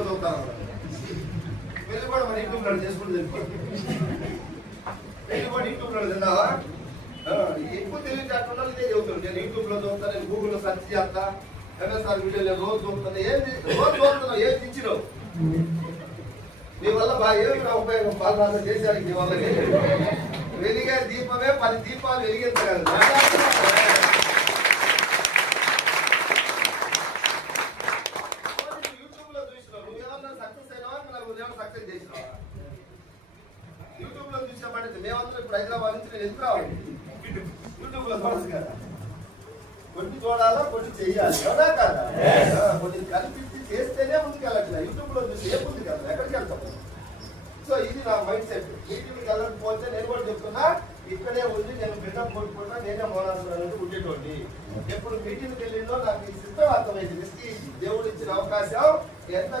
లో చదువుతాను. పెళ్లి కూడా మన యూట్యూబ్ లో చేసుకుంటూ పెళ్లి కూడా యూట్యూబ్ లో తిన్నావా? ఎక్కువ తెలియకుండా ఇదే చదువుతాను. నేను యూట్యూబ్ లో చదువుతాను, నేను గూగుల్ లో సెర్చ్ చేస్తా, ఎంఎస్ఆర్ వీడియో నేను రోజు చూస్తాను. రోజు చూస్తున్నావు, ఏది ఇచ్చినావు నీ వల్ల బాగా ఏమి నా ఉపయోగం? పాలన చేశాను నీ వల్ల. వెలిగే దీపమే 10 దీపాలు వెలిగించగలదు. యూట్యూబ్ లో చూసినావు, నువ్వేమన్నా సక్సెస్ అయినావా? నువ్వేమన్నా సక్సెస్ చేసినావా? యూట్యూబ్ లో చూసినామంటే మేమందరం ఇప్పుడు హైదరాబాద్ నుంచి నేను ఎందుకు రావాలి? యూట్యూబ్ లో చూడచ్చు కదా. కొన్ని చూడాలా, కొన్ని చెయ్యాలి, ఎవరా కదా? కొన్ని కనిపించి చేస్తేనే ముందుకు వెళ్ళట్లేదు. యూట్యూబ్ లో చూసి ఏ ముందుకు వెళ్తాం, ఎక్కడికి వెళ్తాం? సో ఇది నా మైండ్ సెట్. మీటింగ్కి వెళ్ళకపోతే నేను కూడా చెప్తున్నా, ఇక్కడే ఉంది, నేను బిడ్డం కొట్టుకున్నా, నేనే మౌనాన్ని ఉండేటోండి. ఎప్పుడు మీటింగ్కి వెళ్ళిందో నాకు ఈ సిస్టమ్ అర్థమైంది. దేవుడు ఇచ్చిన అవకాశం ఎంత